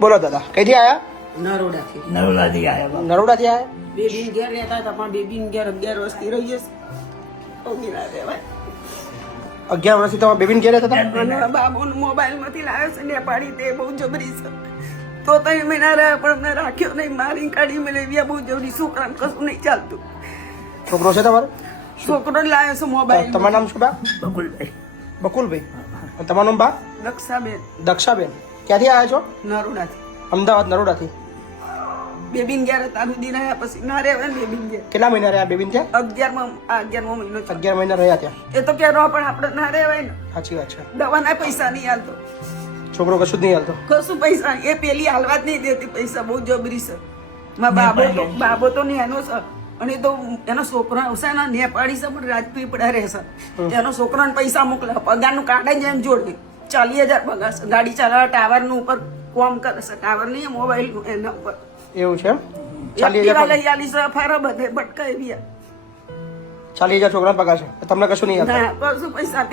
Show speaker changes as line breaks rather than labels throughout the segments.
બોલો દાદા કઈથી આયા?
નરોડાથી.
નરોડાથી આવ્યા
નરોડાથી આયા?
બેબીન ઘેર રહેતા હતા પણ બેબીન ઘેર અગિયાર વર્ષથી રહી જશે.
અગિયાર વર્ષથી તમે બેબીને ઘેર રહેતા હતા?
મોબાઈલમાંથી લાવ્યો છે નેપાળી તે બહુ જબરી છે. તો ત્રણ મહિના રહ્યા પણ મેં રાખ્યો નહીં મારી કાઢી મેં લેવી બહુ જબરી છોકરાને કશું નહીં ચાલતું.
છોકરો છે તમારો?
છોકરો લાવ્યો છે મોબાઈલ
તમારું નામ શું બા?
બકુલભાઈ.
બકુલભાઈ. તમારું નામ બા?
દક્ષાબેન
દક્ષાબેન. ક્યાંથી આવ્યા છો?
નરોડાથી.
અમદાવાદ નરોડાથી.
બેબીન ગયા હતા સુધી રહ્યા પછી ના રહેવાય બેબીન ગયા
કેટલા મહિના રહ્યા બેબીન ત્યાં?
અગિયારમાં આ અગિયારમો મહિનો
અગિયાર મહિના રહ્યા ત્યાં.
એ તો કે રહો પણ આપણે ના રહેવાય ને.
સાચી વાત છે.
દવાના પૈસા નહીં હાલતો
છોકરો કશું જ નહીં હાલતો
કશું પૈસા એ પેલી હાલવા જ નહીં દેતી પૈસા બહુ જબરી છે. માં બાબો તો બાબો તો નેનો છે. અને તો એનો છોકરો આવશે ને નેપાળી છે પણ રાજપીપળા રહેશે. એનો છોકરાને પૈસા મોકલે પગારનું કાર્ડ જ એમ જોડે. ચાલીસ હજાર પગાર છે ગાડી ચલાવવા ટાવરનું ઉપર કોમ કરે છે. ટાવર નહીં મોબાઈલ એના ઉપર.
એવું છે ચાલીસ હજાર
લઈ આલી છે ફારા બધે ભટકાઈ બી
ચાલીસ હજાર છોકરા પગાર છે. તમને કશું નહીં
કશું પૈસા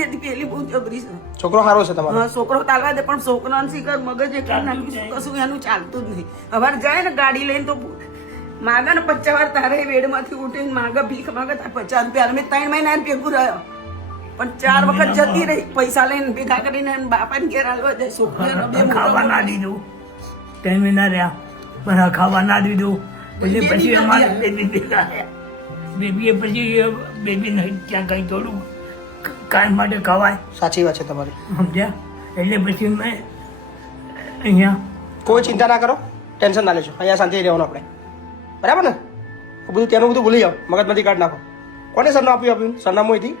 દેતી પેલી બહુ જબરી છે.
છોકરો સારો છે તમારો?
હા, છોકરો તાલવા દે પણ શીખર મગજ છે, કશું એનું ચાલતું જ નહીં. અવાર જાય ને ગાડી લઈને તો માગા ને પચાસ વાર તારે વેડમાંથી ઉઠીને માગા ભીખ માગે પચાસ રૂપિયા મેં ત્રણ મહિના ભેગું રહ્યો. પણ ચાર વખત જતી રહી. પૈસા લઈને ભેગા કરીને બાપાને ઘેર હાલવા દે છોકરીઓને બે
ખાવા ના દીધું. ત્રણ ના રહ્યા. પણ ખાવા ના દીધું. એટલે પછી અમારે બેબી ભેગા બેબીએ પછી બેબીને ક્યાં કંઈ થોડું કાંઈ માટે ખવાય.
સાચી વાત છે તમારી.
સમજ્યા? એટલે પછી મેં અહીંયા
કોઈ ચિંતા ના કરો. ટેન્શન ના લેજો. અહીંયા શાંતિ રહેવાનું આપણે. બરાબર ને? બધું ત્યાંનું બધું ભૂલી જાઓ. મગજમાંથી કાઢ નાખો. કોને સરનામું આપ્યું આપ્યું સરનામું અહીંથી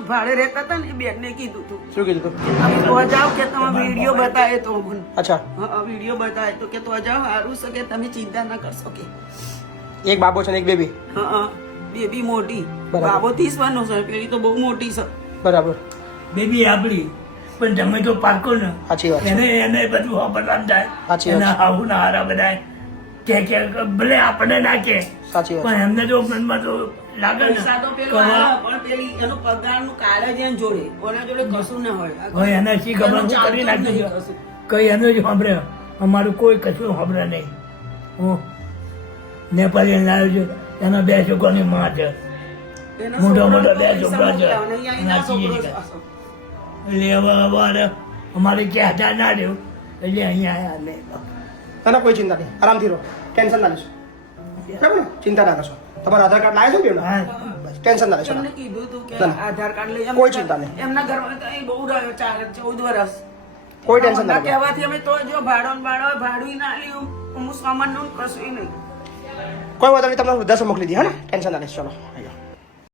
અમે ભાડે રહેતા હતા ને એ બેનને કીધું હતું
શું કીધું હતું
અમે તો જાઓ કે તમે વીડિયો બતાવે તો મને
અચ્છા.
હા વીડિયો બતાવે તો કે તો જાઓ સારું છે કે તમે ચિંતા ના કરશો કે.
એક બાબો છે ને એક બેબી?
હા બેબી મોટી. બાબો ત્રીસ વાનો છે પેલી તો બહુ મોટી છે.
બરાબર.
બેબી આપણી પણ તમે તો પાકો ને.
સાચી વાત
એને એને બધું વાપરવાનું જાય.
સાચી વાત
એના હાહુ ના હારા બધા કે કે ભલે આપણે ના કે
સાચી
પણ એમને જો મનમાં તો લાગે ને
પૈસા તો પેલો
કે
પણ પેલી એનો પગારનું કાર્ડ જ એને જોડે કોના જોડે કશું ના હોય.
હવે એને શી ખબર હું કરી
કશું.
કઈ એનું જ સાંભળે. અમારું કોઈ કશું સાંભળે નહીં. હું નેપાળી લાવ્યો છું. એના બે છોકરાની માં છે. મોટા મોટા બે છોકરા છે. એટલે હવે અમારે ક્યાં ના રહ્યું? એટલે અહીંયા આવ્યા નહીં
ના ના કોઈ ચિંતા નહીં. આરામથી રહો. ટેન્શન ના લેશો. બરાબર ને? ચિંતા ના કરશો. તમારા આધાર કાર્ડ લાવ્યા છો ને
હા.
બસ ટેન્શન ના લેશો.
એમને કીધું હતું કે. આધાર કાર્ડ લઈ
કોઈ ચિંતા નહીં.
એમના ઘરમાં તો અહીં બહુ રહ્યો ચાર ચૌદ વર્ષ
કોઈ ટેન્શન ના
કહેવાથી અમે તો જો ભાડો ને ભાડો ભાડું ના લ્યું હું સામાનનું કશું નહીં.
કોઈ વાત નહીં તમને વૃદ્ધાશ્રમ મોકલી દી હા ને? ટેન્શન ના લેશો ચલો.